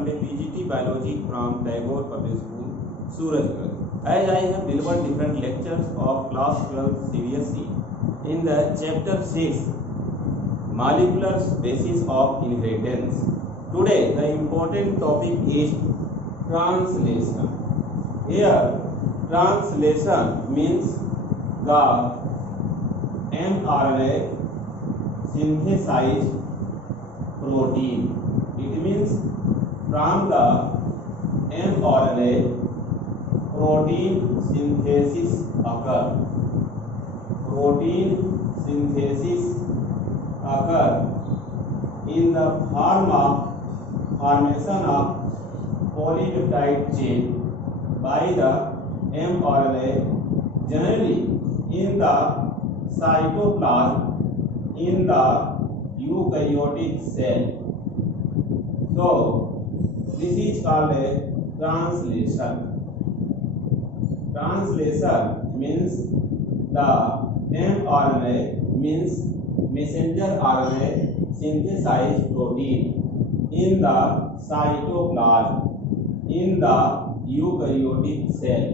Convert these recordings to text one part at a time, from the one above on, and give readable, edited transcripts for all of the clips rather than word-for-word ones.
Pandey, PGT Biology from Tagore Public School, Surajgarh. As I have delivered different lectures of class 12 CBSE in the chapter 6, molecular basis of inheritance. Today the important topic is translation. Here translation means the mRNA synthesized protein. It means from the mRNA protein synthesis occur. Protein synthesis occur in the formation of polypeptide chain by the mRNA, generally in the cytoplasm in the eukaryotic cell. So this is called a translation. Translation means the mRNA means messenger RNA synthesized protein in the cytoplasm in the eukaryotic cell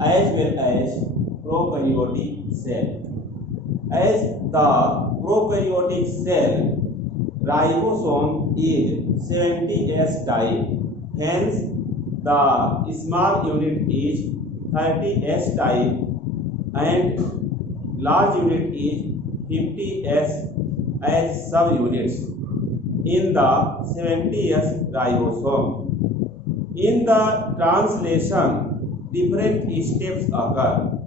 as well as prokaryotic cell. As the prokaryotic cell, ribosome is 70S type, hence the small unit is 30S type and large unit is 50S as subunits in the 70S ribosome. In the translation, different steps occur.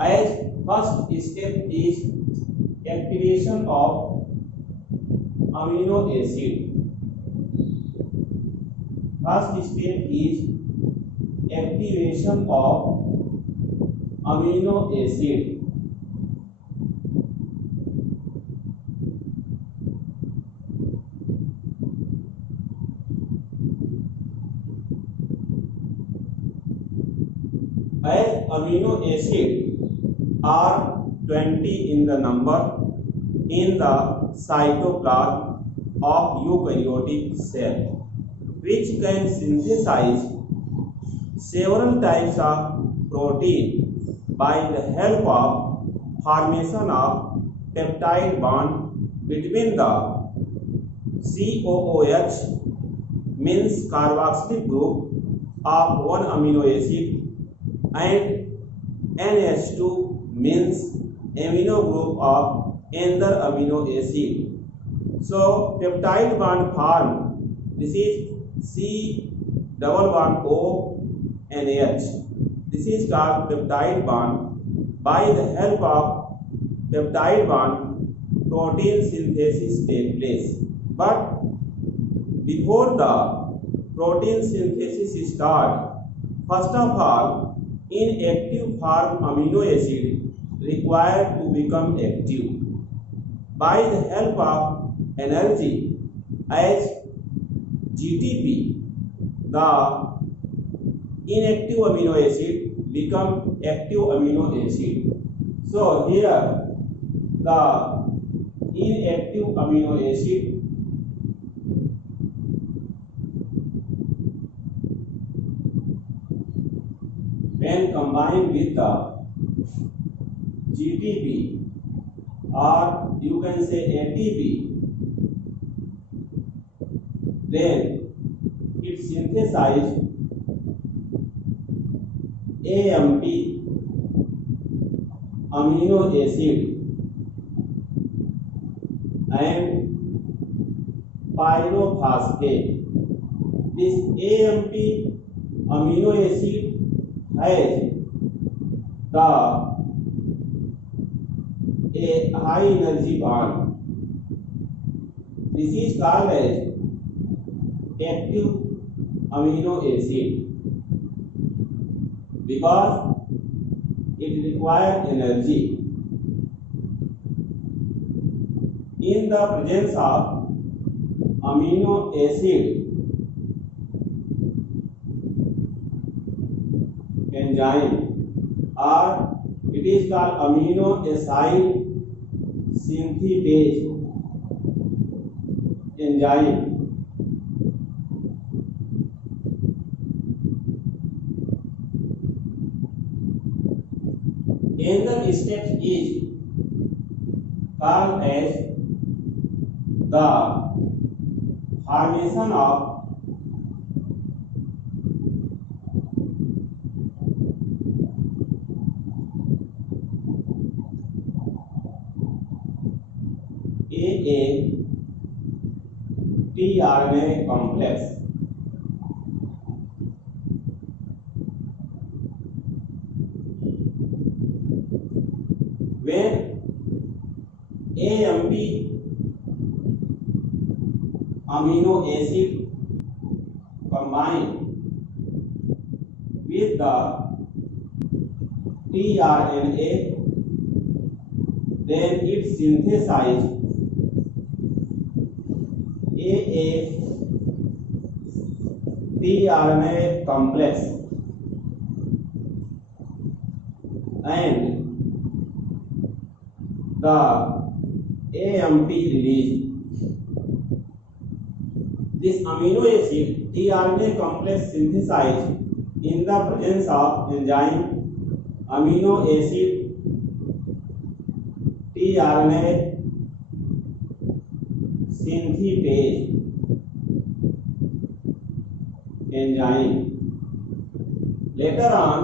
As first step is activation of amino acid. First step is activation of amino acid. As amino acid are 20 in the number in the cytoplasm of eukaryotic cell, which can synthesize several types of protein by the help of formation of peptide bond between the COOH means carboxylic group of one amino acid and NH2 means amino group of another amino acid. So peptide bond form. This is C double bond O and H. This is called peptide bond. By the help of peptide bond, protein synthesis takes place. But before the protein synthesis starts, first of all, inactive form amino acid required to become active. By the help of energy as GTP, the inactive amino acid become active amino acid. So here the inactive amino acid when combined with the GTP or you can say ATP, then it synthesizes AMP amino acid and pyrophosphate. This AMP amino acid has a high energy bond. This is called as active amino acid because it requires energy. In the presence of amino acid, enzyme, or it is called amino acid synthetase enzyme. Another step is called as the formation of tRNA complex. When AMP amino acid combine with the tRNA, then it synthesizes AA tRNA complex and the AMP release. This amino acid tRNA complex synthesized in the presence of enzyme amino acid tRNA synthetase enzyme. Later on,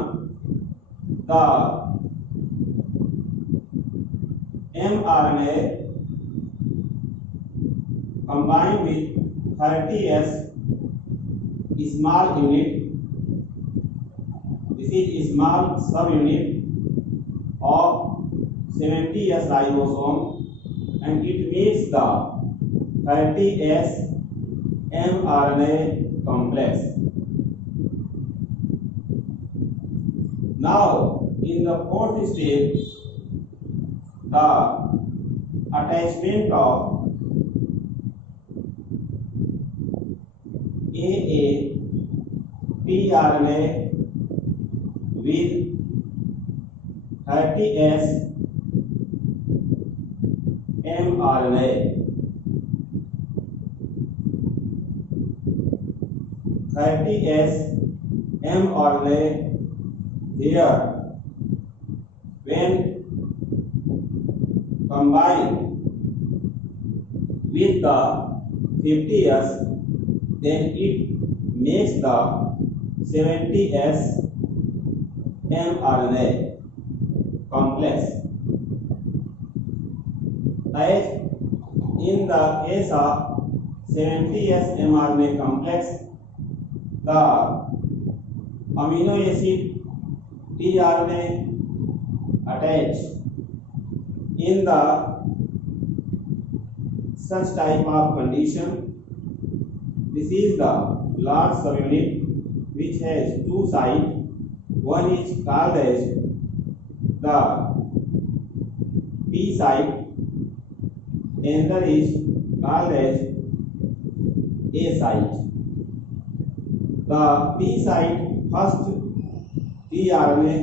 the mRNA combined with 30S small unit. This is small subunit of 70S ribosome, and it makes the 30S mRNA complex. Now, in the fourth stage, the attachment of AA tRNA with 30S mRNA. 30S mRNA here, when combined with the 50S, then it makes the 70S mRNA complex. As in the case of 70S mRNA complex, the amino acid tRNA attached in the such type of condition. This is the large subunit which has two sides. One is called as the P site, another is called as A site. The P site first tRNA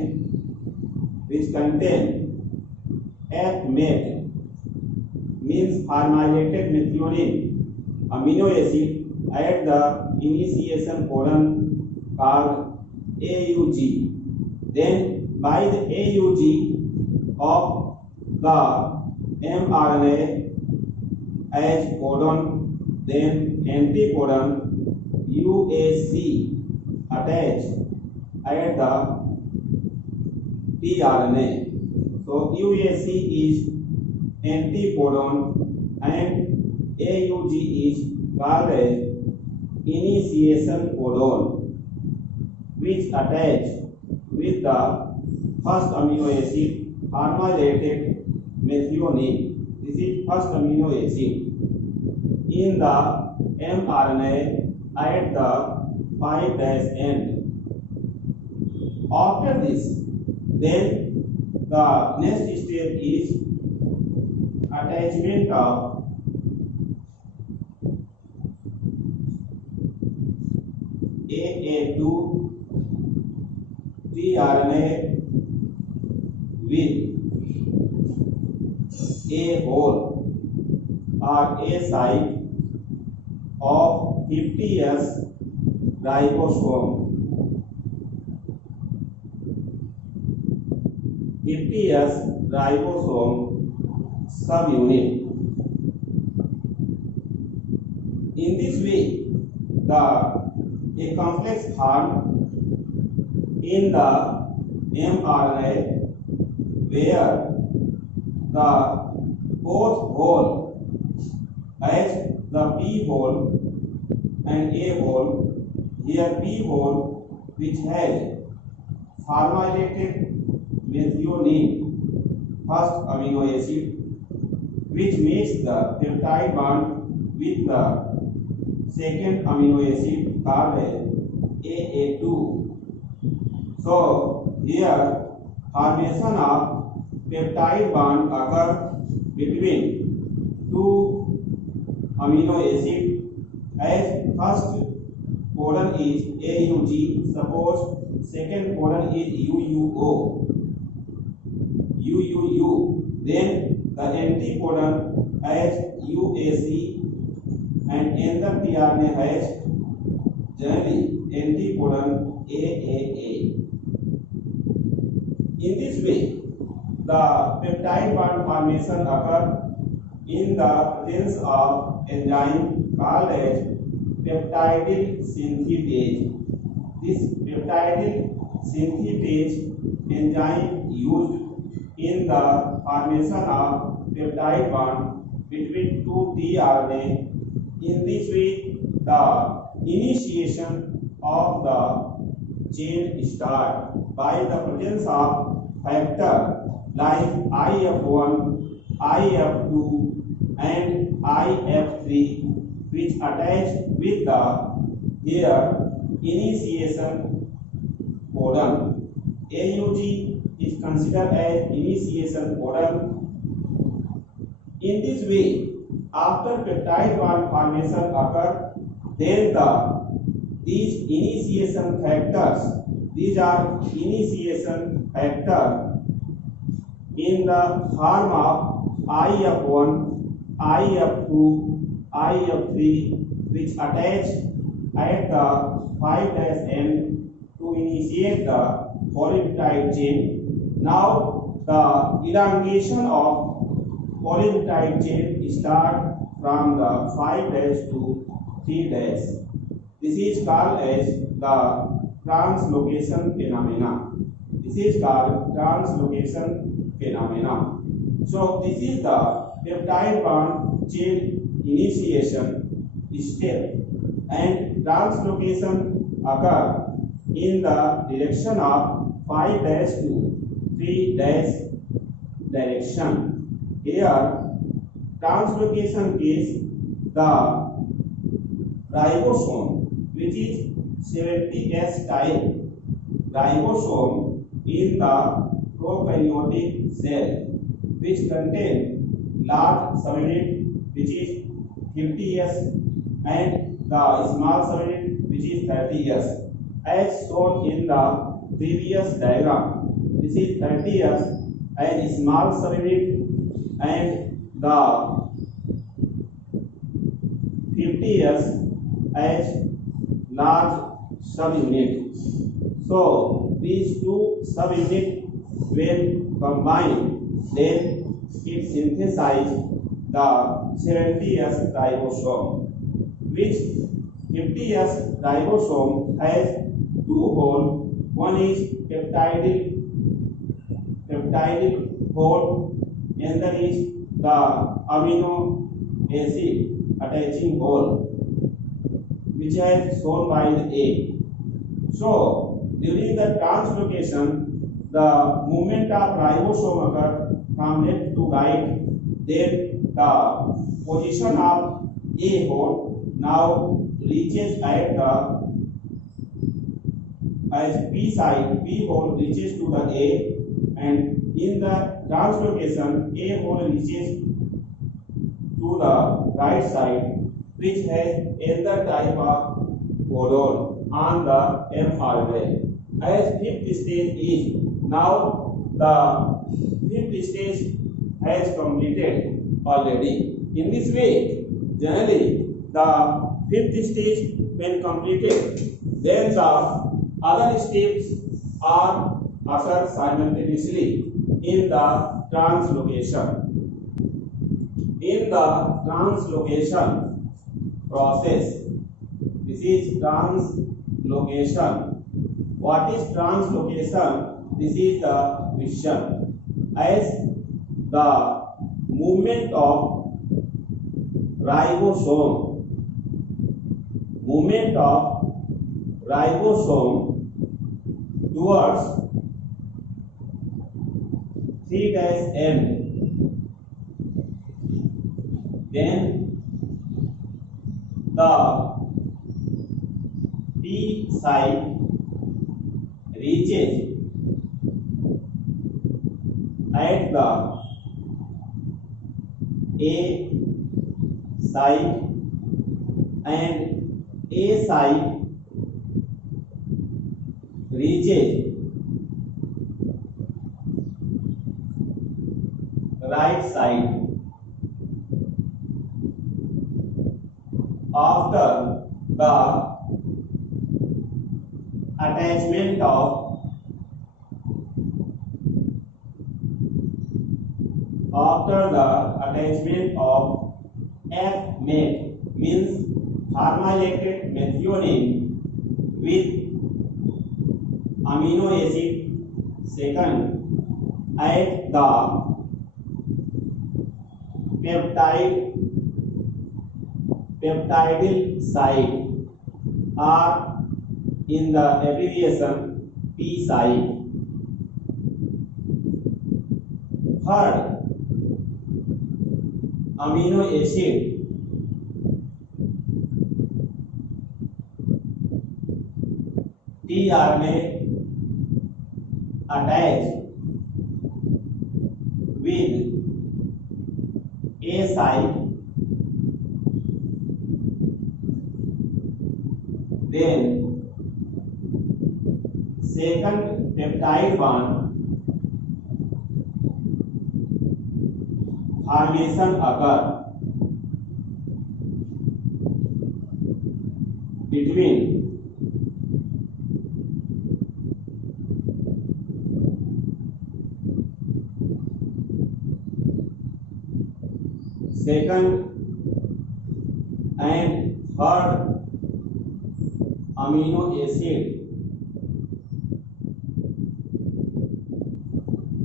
which contain F-mate means formylated methionine amino acid at the initiation codon called AUG. Then by the AUG of the mRNA as codon, then anticodon UAC attached at the tRNA. So UAC is anticodon and AUG is called as initiation codon, which attach with the first amino acid formylated methionine. This is first amino acid in the mRNA at the 5' end. After this, then the next step is attachment of AA2 tRNA with A whole or A site of 50S ribosome. 50s ribosome subunit. In this way, a complex form in the mRNA where the both hole as the P hole and A hole, here P hole which has pharmacylated methionine first amino acid which makes the peptide bond with the second amino acid called as AA2. So here formation of peptide bond occur between two amino acid as first codon is AUG, suppose second codon is UUO, then the anticodon as UAC and another tRNA has generally anticodon AAA. In this way, the peptide bond formation occur in the presence of enzyme called as peptidyl synthetase. This peptidyl synthetase enzyme used in the formation of peptide bond between two tRNA. In this way, the initiation of the chain start by the presence of factor like IF1, IF2 and IF3 which attach with the here initiation codon. AUG is considered as initiation codon. In this way, after peptide bond formation occur, then these initiation factors, these are initiation factor in the form of IF1, IF2, IF3 which attach at the 5' to initiate the polypeptide chain. Now the elongation of polypeptide chain start from the 5' to 3'. This is called as the translocation phenomena. This is called translocation phenomena. So this is the peptide bond chain initiation step, and translocation occur in the direction of 5' to 3' direction. Here translocation is the ribosome which is 70S type ribosome in the prokaryotic cell which contain large subunit which is 50S and the small subunit which is 30S as shown in the previous diagram. This is 30S and small subunit and the 50S as large subunit. So these two subunits when combined, then it synthesizes the 70S ribosome, which 50S ribosome has two holes. One is peptidyl hole, another is the amino acid attaching hole, which is shown by the A. So during the translocation, the movement of ribosome occur from left to right. Then the position of A hole now reaches at the as P side. P hole reaches to the A, and in the translocation, A hole reaches to the right side, which has another type of codon on the mRNA. As fifth stage is now the fifth stage has completed already. In this way, generally the fifth stage when completed, then the other steps are occur simultaneously. in the translocation. In the translocation process, this is translocation. What is translocation? This is the question. As the movement of ribosome towards 3'N, then the P site reaches at the A site, and A site reaches right side. After the attachment of F-mate, means pharmaceutical methionine with amino acid second at the peptidyl site, or in the abbreviation P site. Third amino acid TR में attach with A site, then second peptide bond formation occur between second and third amino acid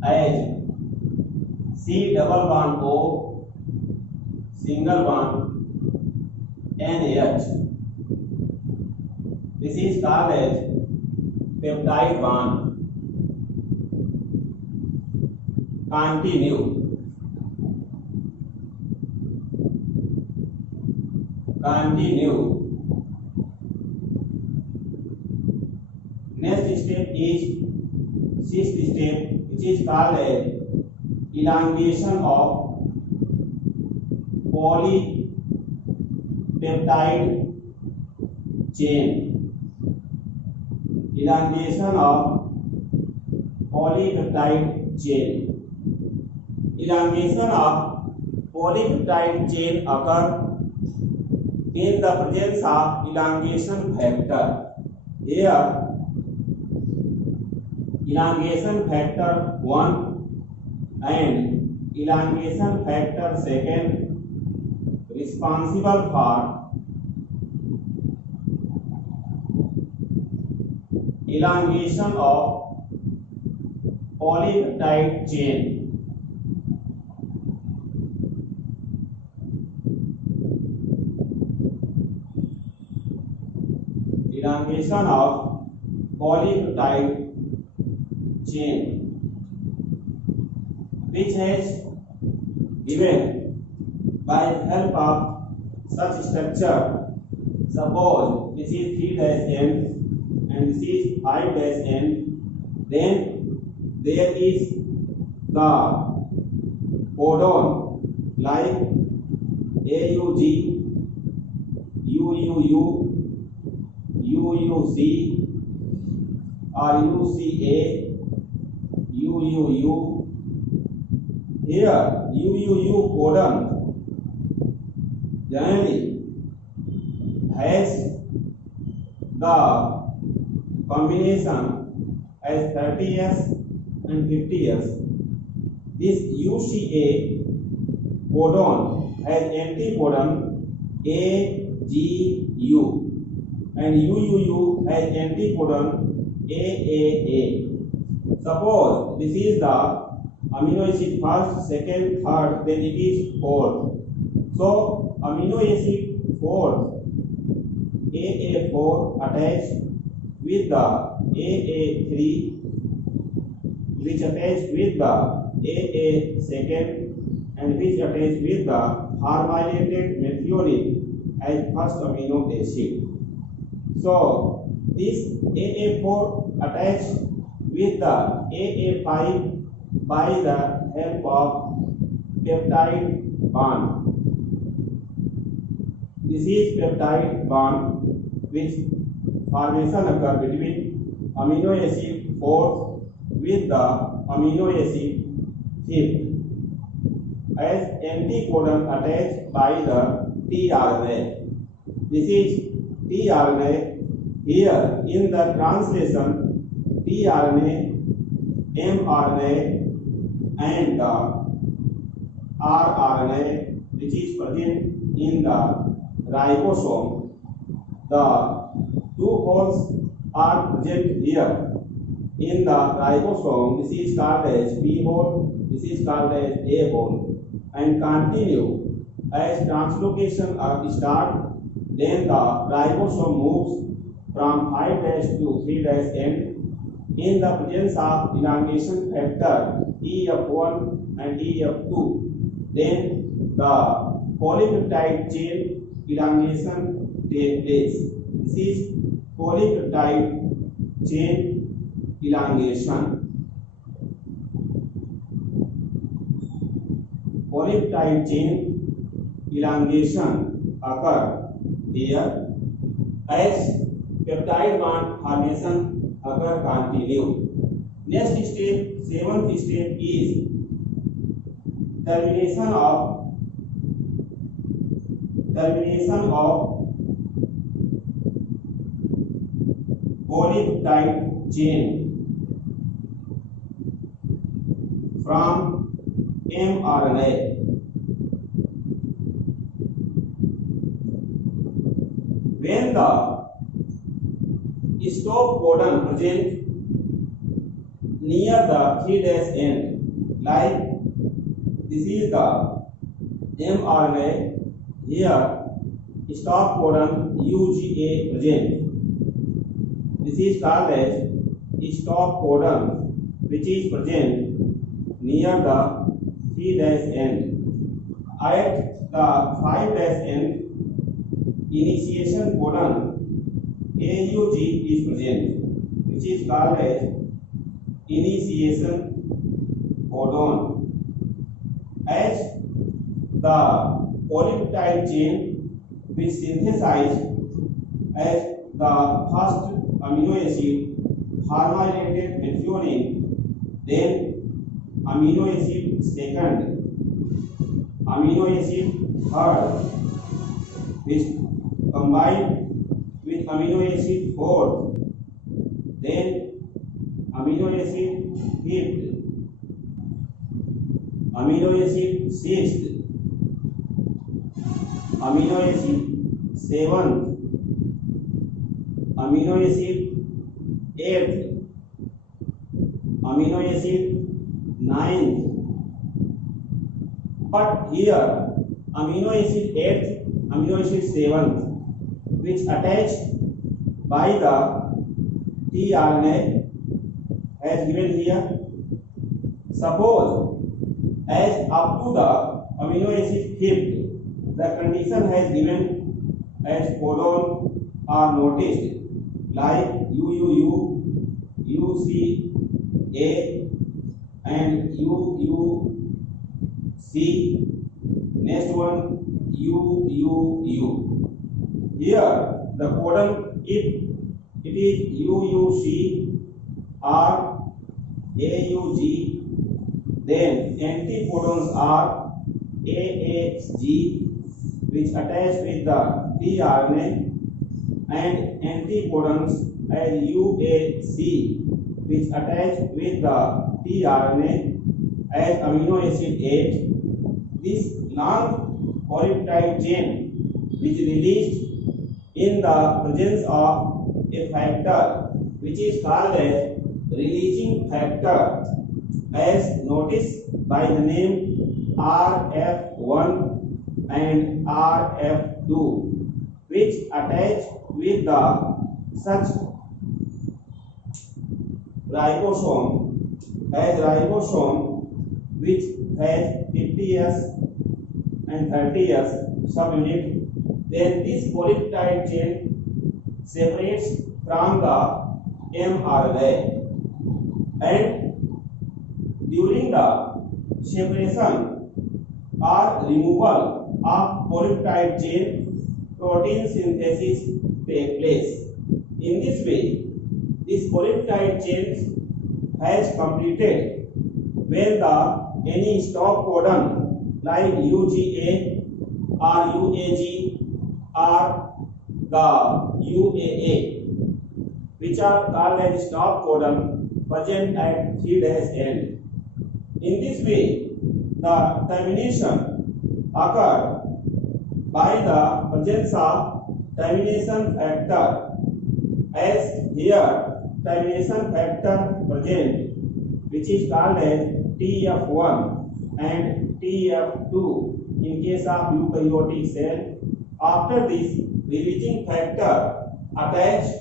as C double bond O single bond NH. This is called as peptide bond. Continue. Next step is sixth step, which is called as elongation of polypeptide chain. Elongation of polypeptide chain. Elongation of polypeptide chain occur in the presence of elongation factor. Here elongation factor 1 and elongation factor 2 responsible for elongation of polypeptide chain. Elongation of polypeptide chain, which has given by help of such structure. Suppose this is 3'N and this is 5'N, then there is the codon like AUG, UUU, UUC or UCA, UUU. Here UUU codon generally has the combination as 30S and 50S. this UCA codon has anticodon AGU and UUU has anticodon AAA. Suppose this is the amino acid first, second, third, then it is fourth. So amino acid fourth AA4 attached with the AA3, which attached with the AA second, and which attached with the formylated methionine as first amino acid. So this AA4 attached with the AA5 by the help of peptide bond. This is peptide bond which formation occur between amino acid 4th with the amino acid 5th as anticodon attached by the tRNA. This is tRNA. Here in the translation, tRNA, mRNA and the rRNA which is present in the ribosome, the two holes are present here in the ribosome. This is called as P hole, this is called as A hole, and continue as translocation start. Then the ribosome moves from 5' to 3' end in the presence of elongation factor EF1 and EF2. Then the polypeptide chain elongation takes place. This is polypeptide chain elongation. Polypeptide chain elongation occur here as peptide bond formation occur continue. Next step, seventh step is termination of polypeptide chain from mRNA. When the stop codon present near the 3' end, like this is the mRNA, here stop codon UGA present. This is called as stop codon which is present near the 3' end. At the 5' end, initiation codon AUG is present, which is called as initiation codon. As the polypeptide chain which synthesized as the first amino acid formylated methionine, then amino acid second, amino acid third, which combined with amino acid 4th, then amino acid 5th, amino acid 6th, amino acid 7th, amino acid 8th, amino acid 9th. But here amino acid 8th, amino acid 7th, which attached by the tRNA as given here. Suppose as up to the amino acid 5th, the condition has given as codon are noticed like UUU, UCA and UUC. Next one UUU. Here the codon, if it is UUC or AUG, then anticodons are AAG which attach with the tRNA and anticodons as UAC which attach with the tRNA as amino acid 8. This long polypeptide chain which released in the presence of a factor which is called as releasing factor, as noticed by the name RF1 and RF2, which attach with the such ribosome, as ribosome which has 50S and 30S subunit. Then this polypeptide chain separates from the mRNA, and during the separation or removal of polypeptide chain, protein synthesis takes place. In this way, this polypeptide chain has completed when the any stop codon like UGA or UAG or the UAA, which are called as stop codon, present at 3' end. In this way, the termination occurred by the presence of termination factor, as here termination factor present, which is called as TF1 and TF2 in case of eukaryotic cell. After this, releasing factor attached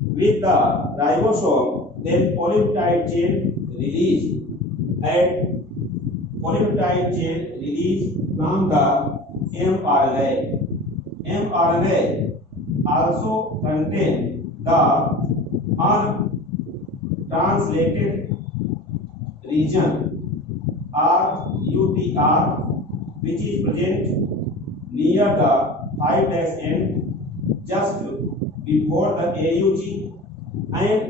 with the ribosome, then polypeptide chain released, and polypeptide chain released from the mRNA. mRNA also contain the untranslated region or UTR, which is present near the 5' end just before the AUG, and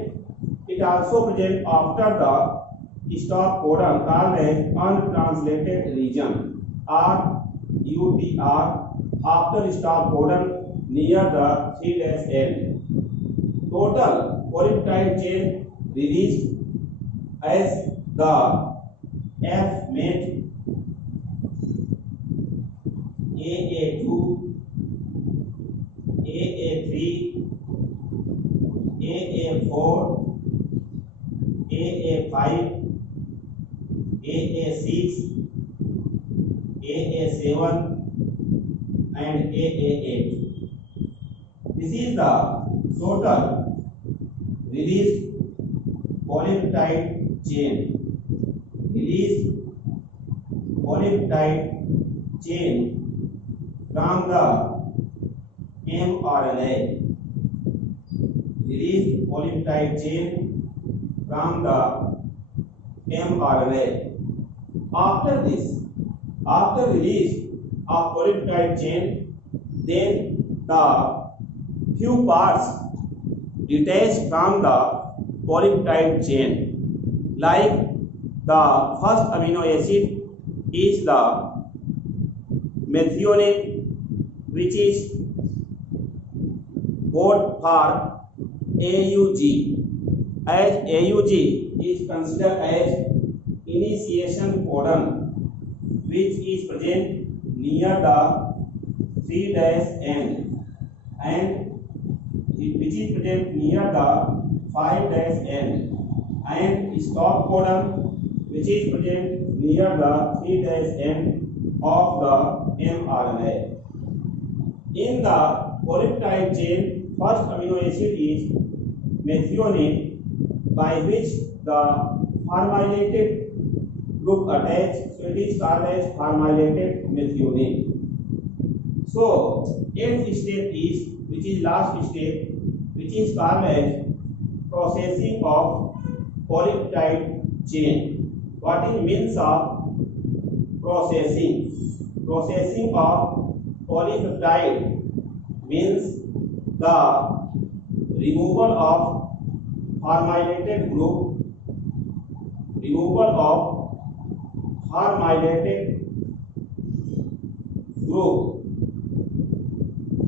it also present after the stop codon called as untranslated region or UTR after stop codon near the 3' end. Total polypeptide chain released as the F-mate, AA2, AA3, AA4, AA5, AA6, AA7 and AA8. This is the total released polypeptide chain. Released polypeptide chain from the mRNA. Released polypeptide chain from the mRNA. After this, after release of polypeptide chain, then the few parts detached from the polypeptide chain, like the first amino acid is the methionine, which is code for AUG, as AUG is considered as initiation codon, which is present near the 3' end, and which is present near the 5' end, and stop codon, which is present near the 3' end of the mRNA. In the polypeptide chain, first amino acid is methionine, by which the pharmylated group attached, so it is called as pharmylated methionine. So, 8th step is, which is last step, which is called as processing of polypeptide chain. What is means of processing? Processing of polypeptide means the removal of pharmylated group,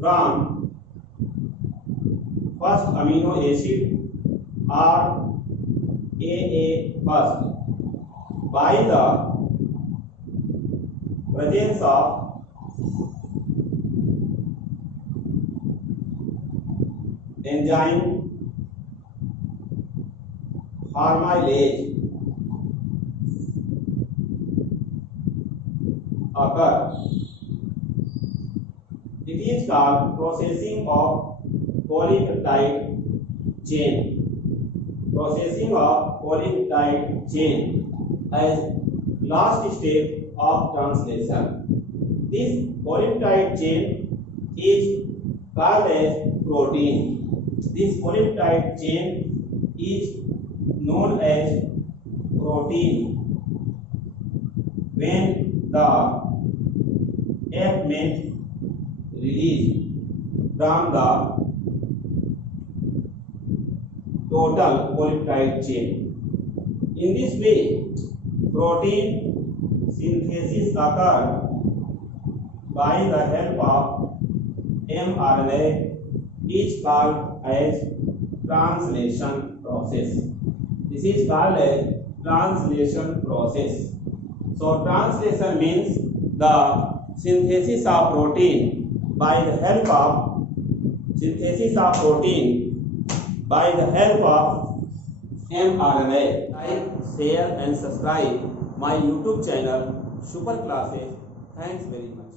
from first amino acid or AA first, by the presence of enzyme formylase occur. It is called processing of polypeptide chain. Processing of polypeptide chain as last step of translation. This polypeptide chain is called as protein. This polypeptide chain is known as protein. When the F-ment released from the total polypeptide chain. In this way, protein synthesis occurs by the help of mRNA, is called as translation process. This is called as translation process. So translation means the synthesis of protein by the help of mRNA. Like, share and subscribe my YouTube channel Super Classes. Thanks very much.